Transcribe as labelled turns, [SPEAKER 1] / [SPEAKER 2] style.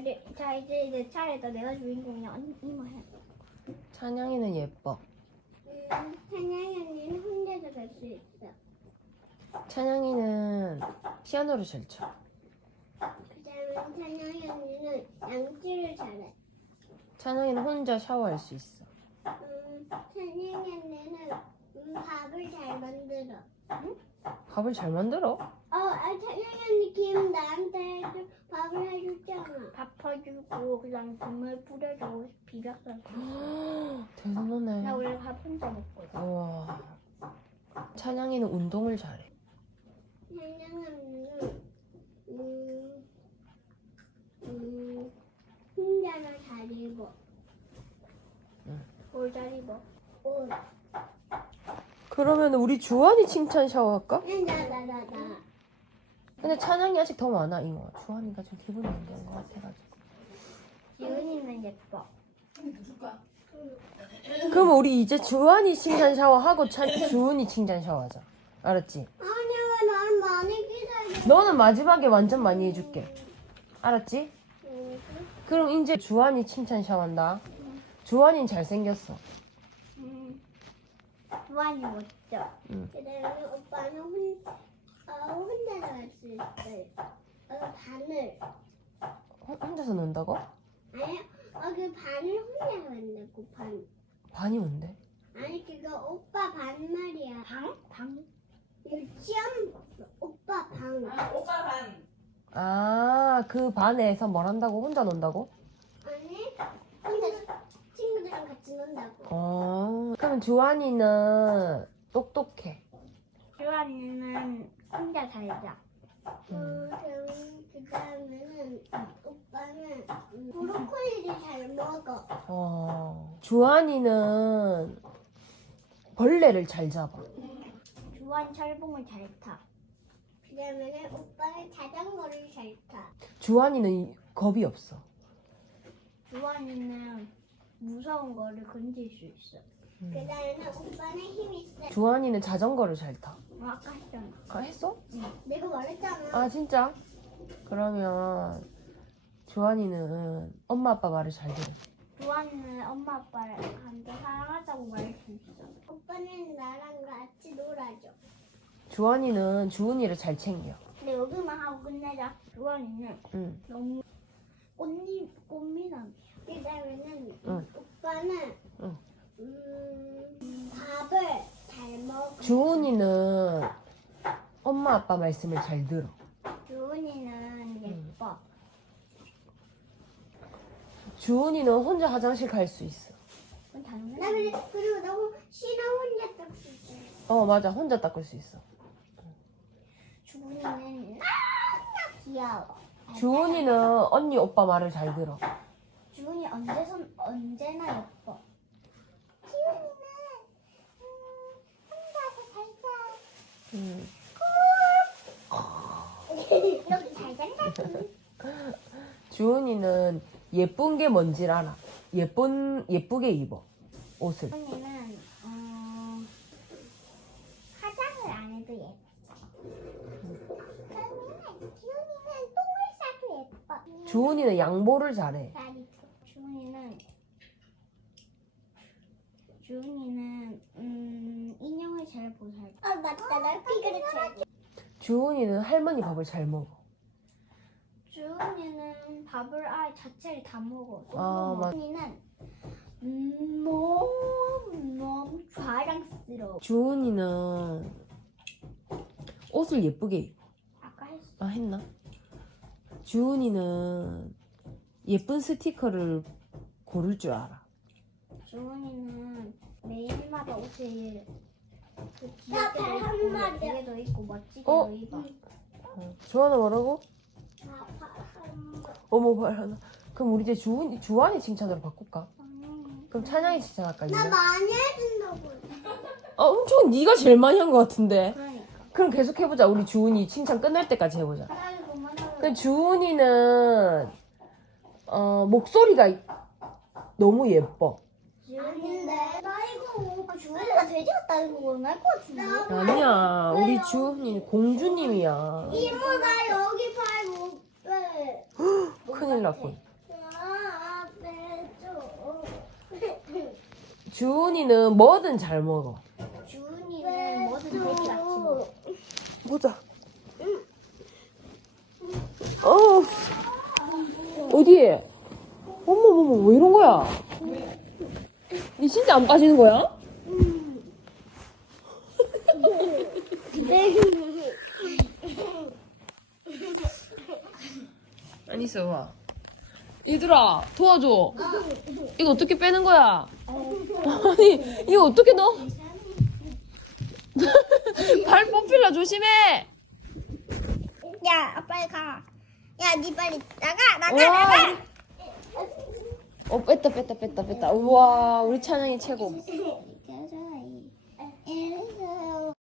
[SPEAKER 1] 자, 이제 내 차례다. 내가 주인공이야. 이모 해.
[SPEAKER 2] 찬양이는 예뻐.
[SPEAKER 1] 찬양이 언니는 혼자서 갈 수 있어.
[SPEAKER 2] 찬양이는 피아노를 잘 쳐.
[SPEAKER 1] 그다음에 찬양이 언니는 양치를 잘해.
[SPEAKER 2] 찬양이는 혼자 샤워할 수 있어.
[SPEAKER 1] 찬양이 언니는 밥을 잘 만들어. 응?
[SPEAKER 2] 밥을 잘 만들어?
[SPEAKER 1] 찬양이 언니 김 나한테 밥을 해줬잖아. 밥 해주고 그다음 국물 뿌려주고 비볐어.
[SPEAKER 2] 대단하네.
[SPEAKER 1] 나 원래 밥 혼자 먹거든.
[SPEAKER 2] 우와. 찬양이는 운동을 잘해.
[SPEAKER 1] 찬양이 언니는 혼자나 잘 입어. 뭘 잘 입어? 옷.
[SPEAKER 2] 그러면 우리 주환이 칭찬 샤워할까?
[SPEAKER 1] 나.
[SPEAKER 2] 근데 찬양이 아직 더 많아, 이모. 주환이가 좀 기분이 안 좋은 것 같아가지고.
[SPEAKER 1] 지훈이는 예뻐.
[SPEAKER 2] 그러면 우리 이제 주환이 칭찬 샤워하고 주은이 칭찬 샤워하자. 알았지?
[SPEAKER 1] 아니야, 난 많이 기다려.
[SPEAKER 2] 너는 마지막에 완전 많이 해줄게. 알았지? 그럼 이제 주환이 칭찬 샤워한다. 주환이는 잘생겼어.
[SPEAKER 1] 주환이 멋져.
[SPEAKER 2] 응.
[SPEAKER 1] 그다음에 오빠는 혼자 나갈 수 있어요. 반을.
[SPEAKER 2] 혼자서 논다고?
[SPEAKER 1] 아니요, 그 반을 혼자 만들고 반.
[SPEAKER 2] 반이 뭔데?
[SPEAKER 1] 아니 그거 오빠 반 말이야. 방? 유치원 오빠 방.
[SPEAKER 3] 오빠 반.
[SPEAKER 2] 아, 그 반에서 뭘 한다고? 혼자 논다고?
[SPEAKER 1] 아니 혼자 친구들이랑 같이 논다고.
[SPEAKER 2] 그럼 주환이는 똑똑해.
[SPEAKER 1] 주환이는 혼자 살자. 그다음에는 오빠는 브로콜리를 잘 먹어.
[SPEAKER 2] 주환이는 벌레를 잘 잡아.
[SPEAKER 1] 주환 철봉을 잘 타. 그다음에는 오빠는 자전거를 잘 타.
[SPEAKER 2] 주환이는 겁이 없어.
[SPEAKER 1] 주환이는 무서운 거를 건질 수 있어. 그다음에는 오빠는 힘이 있어.
[SPEAKER 2] 주환이는 자전거를 잘 타.
[SPEAKER 1] 아까 했잖아.
[SPEAKER 2] 아, 했어?
[SPEAKER 1] 내가 말했잖아.
[SPEAKER 2] 아, 진짜? 그러면 주환이는 엄마 아빠 말을 잘 들어.
[SPEAKER 1] 주환이는 엄마 아빠한테 사랑하자고 말할 수 있어. 오빠는 나랑 같이 놀아줘.
[SPEAKER 2] 주환이는 주은이를 잘 챙겨.
[SPEAKER 1] 근데 여기만 하고 끝내자. 주환이는
[SPEAKER 2] 응.
[SPEAKER 1] 너무 꽃미남이야. 그다음에는
[SPEAKER 2] 응.
[SPEAKER 1] 오빠는
[SPEAKER 2] 응.
[SPEAKER 1] 밥을 잘 먹어.
[SPEAKER 2] 주은이는 엄마 아빠 말씀을 잘 들어.
[SPEAKER 1] 주은이는 예뻐.
[SPEAKER 2] 주은이는 혼자 화장실 갈 수 있어.
[SPEAKER 1] 나 그리고 너무 싫어 혼자 닦을 수 있어.
[SPEAKER 2] 맞아. 혼자 닦을 수 있어.
[SPEAKER 1] 주은이는 너무 귀여워.
[SPEAKER 2] 주은이는 언니 오빠 말을 잘 들어.
[SPEAKER 1] 주은이 언제나 예뻐. 주은이는 혼자서 잘 자. 여기 잘 잔다.
[SPEAKER 2] 주은이는 예쁜 게 뭔지 알아. 예쁘게 입어. 옷을.
[SPEAKER 1] 주은이는 화장을 안 해도 예뻐. 주은이는 똥을 싸도 예뻐.
[SPEAKER 2] 주은이는 양보를 잘해.
[SPEAKER 1] 주은이는 인형을 잘 보살펴. 맞다. 나 피그를 쳐야지.
[SPEAKER 2] 주은이는 할머니 밥을 잘 먹어.
[SPEAKER 1] 주은이는 밥을 아예 자체를 다 먹어.
[SPEAKER 2] 맞아.
[SPEAKER 1] 주은이는 너무 자랑스러워.
[SPEAKER 2] 주은이는 옷을 예쁘게 입어.
[SPEAKER 1] 아까 했어.
[SPEAKER 2] 아, 했나? 주은이는 예쁜 스티커를 고를 줄 알아.
[SPEAKER 1] 주은이는 매일마다 옷을 귀엽게도 입고 멋지게도 입어.
[SPEAKER 2] 주환아 뭐라고? 어머, 발 하나. 그럼 우리 이제 주환이 칭찬으로 바꿀까? 그럼 찬양이 칭찬할까?
[SPEAKER 1] 나
[SPEAKER 2] 이제?
[SPEAKER 1] 많이 해준다고.
[SPEAKER 2] 엄청 네가 제일 많이 한 것 같은데.
[SPEAKER 1] 그러니까.
[SPEAKER 2] 그럼 계속 해보자. 우리 주은이 칭찬 끝날 때까지 해보자. 근데 주은이는 목소리가 너무 예뻐.
[SPEAKER 1] 아닌데 나 이거 주은이가 돼지 같다 이거 원할 것 같은데.
[SPEAKER 2] 아니야. 우리 주은이는 공주님이야.
[SPEAKER 1] 이모 나 여기 발 못 빼.
[SPEAKER 2] 큰일 났군. 주은이는 뭐든 잘 먹어.
[SPEAKER 1] 주은이는 뭐든 되게 같이 먹어.
[SPEAKER 2] 보자. 어디? 어머머머, 왜 이런 거야? 니 진짜 안 빠지는 거야? 아니, 있어봐. 얘들아, 도와줘. 이거 어떻게 빼는 거야? 아니, 이거 어떻게 넣어? 발 뽑힐라, 조심해!
[SPEAKER 1] 야, 빨리 가. 야, 니 빨리 나가.
[SPEAKER 2] 뺐다. 우와, 우리 찬영이 최고.